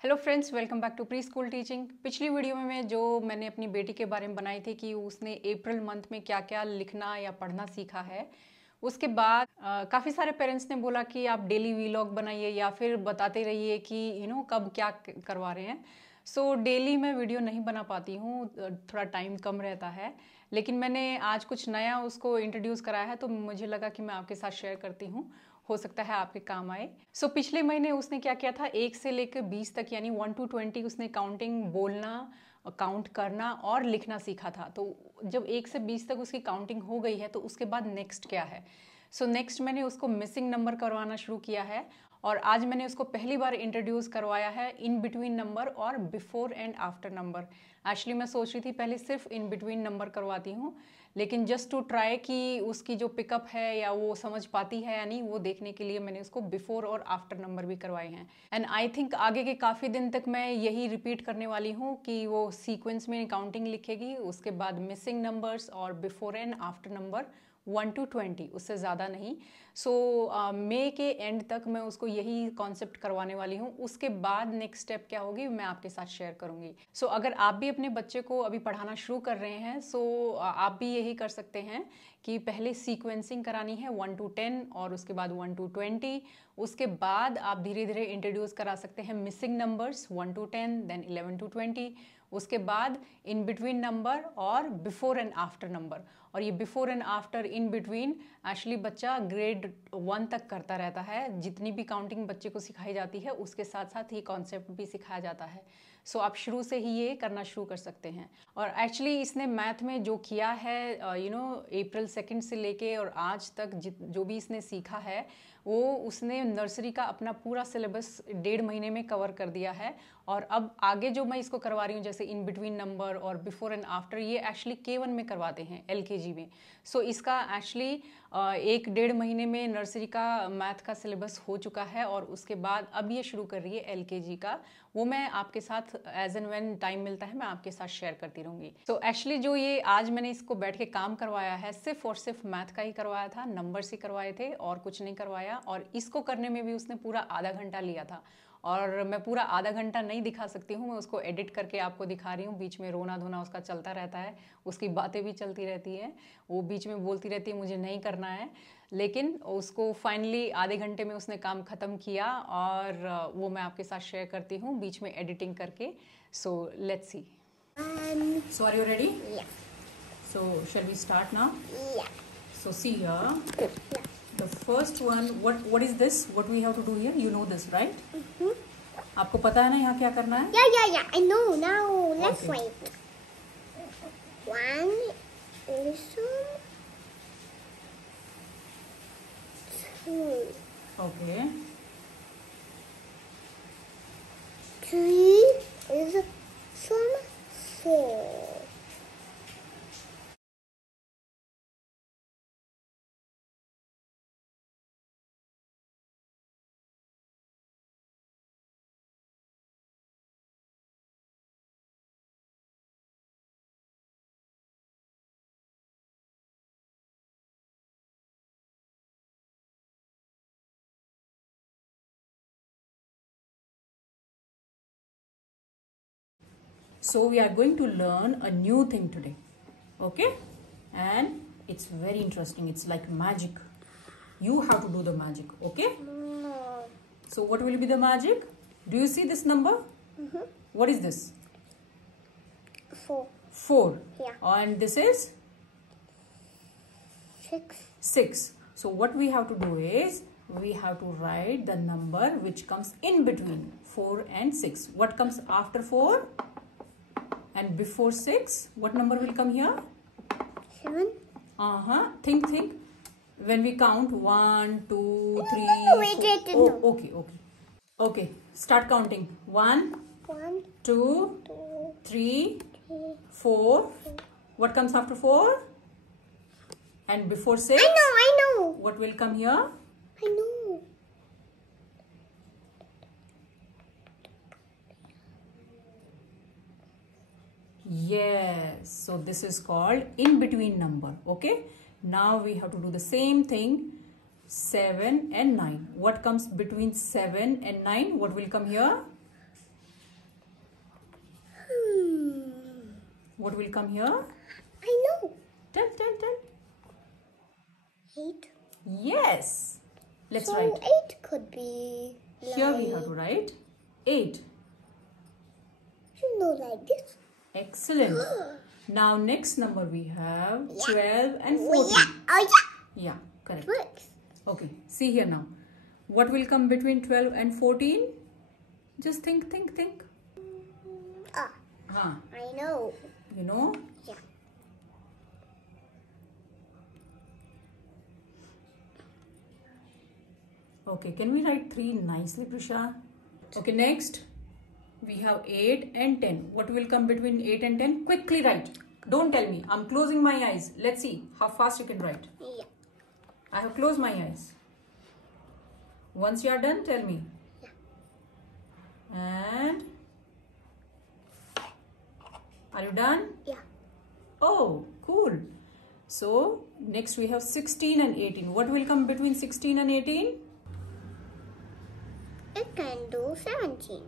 Hello friends, welcome back to pre school teaching. पिछली video में मैंने अपनी बेटी के बारे में बनाई थी कि उसने अप्रैल मंथ में क्या क्या लिखना या पढ़ना सीखा है। उसके बाद काफ़ी सारे पेरेंट्स ने बोला कि आप डेली वीलॉग बनाइए या फिर बताते रहिए कि कब क्या करवा रहे हैं। सो डेली मैं वीडियो नहीं बना पाती हूँ, थोड़ा टाइम कम रहता है, लेकिन मैंने आज कुछ नया उसको इंट्रोड्यूस कराया है तो मुझे लगा कि मैं आपके साथ शेयर करती हूँ, हो सकता है आपके काम आए। पिछले महीने उसने क्या किया था, 1 से लेकर 20 तक यानी 1 to 20 उसने काउंटिंग बोलना, काउंट करना और लिखना सीखा था। तो जब 1 से 20 तक उसकी काउंटिंग हो गई है तो उसके बाद नेक्स्ट क्या है। नेक्स्ट मैंने उसको मिसिंग नंबर करवाना शुरू किया है और आज मैंने उसको पहली बार इंट्रोड्यूस करवाया है इन बिटवीन नंबर और before and after number. Actually मैं सोच रही थी पहले सिर्फ इन बिटवीन नंबर करवाती हूँ, लेकिन जस्ट टू ट्राई कि उसकी जो पिकअप है या वो समझ पाती है या नहीं, वो देखने के लिए मैंने उसको बिफोर और आफ्टर नंबर भी करवाए हैं। एंड आई थिंक आगे के काफ़ी दिन तक मैं यही रिपीट करने वाली हूँ कि वो सीक्वेंस में काउंटिंग लिखेगी, उसके बाद मिसिंग नंबर्स और before and after number 1 to 20, उससे ज़्यादा नहीं। मई के एंड तक मैं उसको यही कॉन्सेप्ट करवाने वाली हूँ। उसके बाद नेक्स्ट स्टेप क्या होगी मैं आपके साथ शेयर करूँगी। अगर आप भी अपने बच्चे को अभी पढ़ाना शुरू कर रहे हैं आप भी यही कर सकते हैं कि पहले सीक्वेंसिंग करानी है 1 to 10 और उसके बाद 1 to 20। उसके बाद आप धीरे धीरे इंट्रोड्यूस करा सकते हैं missing numbers 1 to 10, then 11 to 20। उसके बाद इन बिटवीन नंबर और बिफोर एंड आफ्टर नंबर। और ये before and after in between actually बच्चा ग्रेड 1 तक करता रहता है। जितनी भी काउंटिंग बच्चे को सिखाई जाती है उसके साथ साथ ये कॉन्सेप्ट भी सिखाया जाता है। आप शुरू से ही ये करना शुरू कर सकते हैं। और एक्चुअली इसने मैथ में जो किया है अप्रैल 2 से लेके और आज तक जो भी इसने सीखा है वो उसने नर्सरी का अपना पूरा सिलेबस 1.5 महीने में कवर कर दिया है। और अब आगे जो मैं इसको करवा रही हूँ जैसे इन बिटवीन नंबर और बिफोर एंड आफ्टर, ये एक्चुअली K1 में करवाते हैं, LKG में। इसका एक्चुअली 1-1.5 महीने में नर्सरी का मैथ का सिलेबस हो चुका है और उसके बाद अब ये शुरू कर रही है LKG का। वो मैं आपके साथ एज एंड व्हेन टाइम मिलता है मैं आपके साथ शेयर करती रहूँगी। एक्चुअली जो ये आज मैंने इसको बैठ के काम करवाया है सिर्फ और सिर्फ मैथ का ही करवाया था, नंबर्स ही करवाए थे और कुछ नहीं करवाया। और इसको करने में भी उसने पूरा आधा घंटा लिया था और मैं पूरा आधा घंटा नहीं दिखा सकती हूँ, मैं उसको एडिट करके आपको दिखा रही हूँ। बीच में रोना धोना उसका चलता रहता है, उसकी बातें भी चलती रहती है, वो बीच में बोलती रहती है मुझे नहीं करना है, लेकिन उसको फाइनली आधे घंटे में उसने काम ख़त्म किया और वो मैं आपके साथ शेयर करती हूँ बीच में एडिटिंग करके। Let's see. So are you ready? Yeah. So shall we start now? Yeah. See here. The first one, what is this? What we have to do here? You know this, right? आपको पता है ना यहाँ क्या करना है? Yeah. I know. Now let's Okay. wait. One, listen. Two, Okay. three, listen, four. So we are going to learn a new thing today, okay? And it's very interesting. It's like magic. You have to do the magic, okay? No. So what will be the magic? Do you see this number? What is this? 4. 4. Yeah. And this is 6. 6. So what we have to do is we have to write the number which comes in between 4 and 6. What comes after 4 and before 6? What number will come here? 7. Think. When we count 1, 2, 3. Wait. Oh, okay. Start counting. 1, 1, 2, 2, 3, 3. 4. What comes after 4? And before 6? I know. What will come here? I know. Yes. So this is called in between number. Okay. Now we have to do the same thing. 7 and 9. What comes between 7 and 9? What will come here? What will come here? I know. Tell. 8. Yes. Let's so write. 8 could be like... Here we have to write 8. You know, like this. Excellent. Now next number we have 12 and 14. Oh, yeah. Yeah, correct. Works. Okay, see here now. What will come between 12 and 14? Just think. I know. You know? Yeah. Okay, can we write 3 nicely, Prisha? Okay, next we have 8 and 10. What will come between 8 and 10? Quickly write. Don't tell me. I'm closing my eyes. Let's see how fast you can write. Yeah. I have closed my eyes. Once you are done, tell me. Yeah. And are you done? Yeah. Oh, cool. So next we have 16 and 18. What will come between 16 and 18? It can do 17.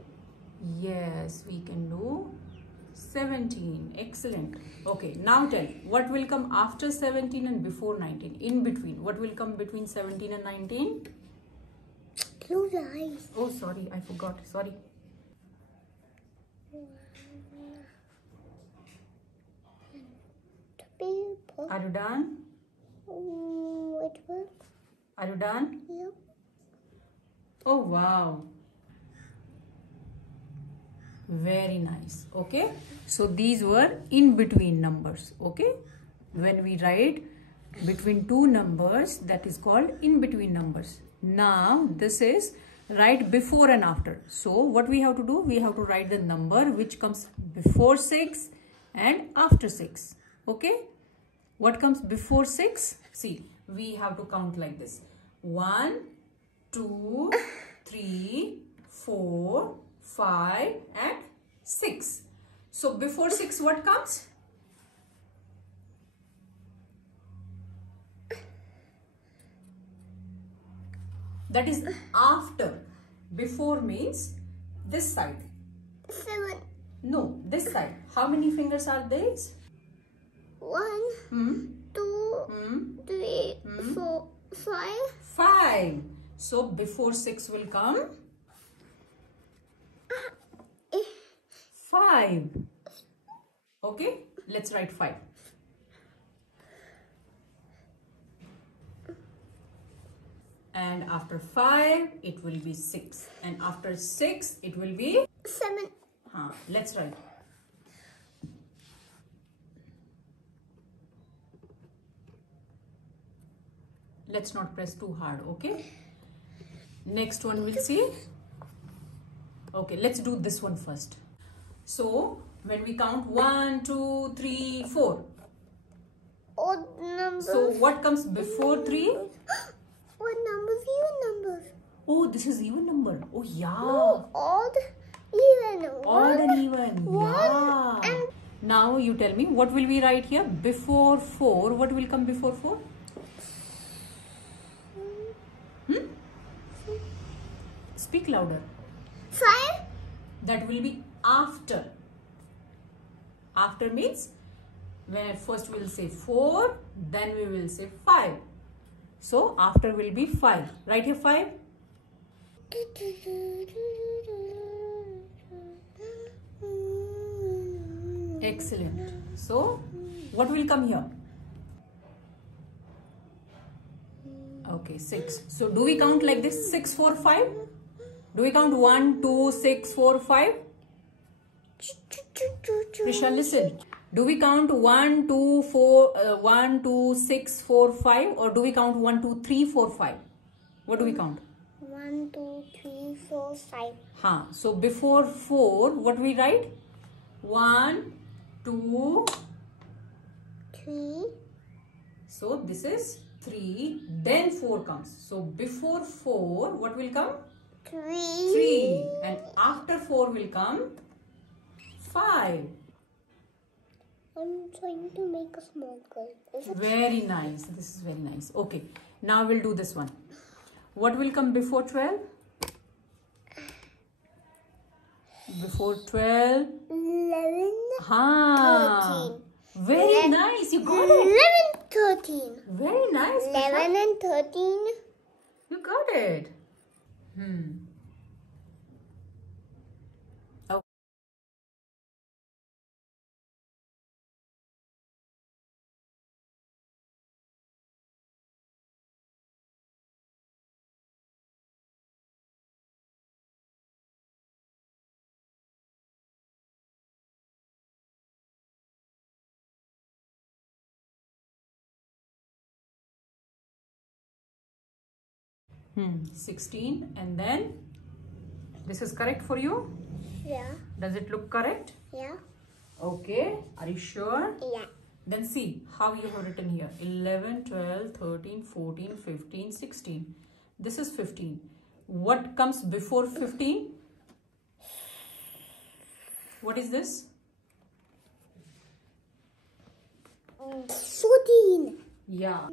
Yes, we can do 17. Excellent. Okay, now tell, what will come after 17 and before 19? In between, what will come between 17 and 19? Close your eyes. Oh, sorry, I forgot. Sorry. People. Are you done? It works. Are you done? Yeah. Oh, wow. Very nice. Okay, so these were in between numbers. Okay, when we write between two numbers, that is called in between numbers. Now this is right before and after. So what we have to do, we have to write the number which comes before 6 and after 6. Okay, what comes before 6? See, we have to count like this: 1, 2, 3, 4, 5 and 6. So before 6 what comes? That is after. Before means this side. 7. No, this side. How many fingers are these? 1, 2, 3, 4, 5. 5. So before 6 will come 5. Okay, let's write 5. And after 5 it will be 6, and after 6 it will be 7. Let's write. Let's not press too hard. Okay, next one we'll see. Okay, let's do this one first. So when we count 1, 2, 3, 4. Odd numbers. So what comes before 3? What numbers? Even numbers. Oh, this is even number. Oh yeah. No, odd, even. Odd and even. Yeah. And now you tell me, what will we write here? Before 4, what will come before 4? Speak louder. 5. That will be after. After means where first we will say 4, then we will say 5. So after will be 5. Write here 5. Excellent. So what will come here? Okay, 6. So do we count like this? 6, 4, 5? Do we count 1, 2, 6, 4, 5? Prisha, listen. Do we count 1, 2, 4, 1, 2, 6, 4, 5? Or do we count 1, 2, 3, 4, 5? What do we count? 1, 2, 3, 4, 5. So before 4, what we write? 1, 2, 3. So this is 3. Then 4 comes. So before 4, what will come? 3. 3. And after 4 will come 5. I'm trying to make a small girl. Very nice. This is very nice. Okay. Now we'll do this one. What will come before 12? Before 12. 11, हाँ. 13. Very nice. You got it. 11, 13. Very nice. 11 and 13. You got it. Oh. Hmm. 16, and then this is correct for you? Yeah. Does it look correct? Yeah. Okay. Are you sure? Yeah. Then see how you have written here. 11, 12, 13, 14, 15, 16. This is 15. What comes before 15? What is this? 14. Yeah.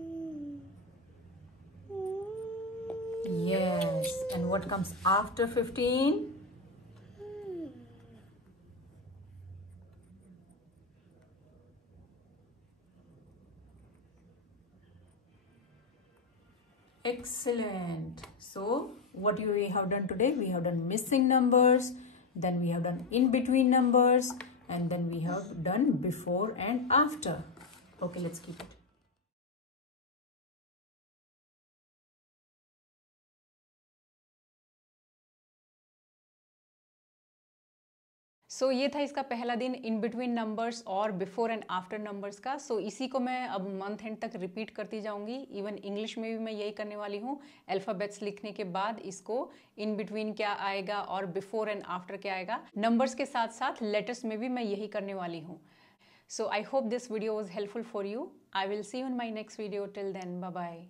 Yes. And what comes after 15? Excellent. So what we have done today? We have done missing numbers, then we have done in between numbers, and then we have done before and after. Okay, let's keep it. सो ये था इसका पहला दिन in between numbers और before and after numbers का. सो इसी को मैं अब मंथ एंड तक रिपीट करती जाऊंगी. इवन इंग्लिश में भी मैं यही करने वाली हूँ. अल्फ़ाबेट्स लिखने के बाद इसको इन बिटवीन क्या आएगा और बिफोर एंड आफ्टर क्या आएगा. नंबर्स के साथ साथ लेटर्स में भी मैं यही करने वाली हूँ. So I hope this video was helpful for you. I will see you in my next video. Till then, bye bye.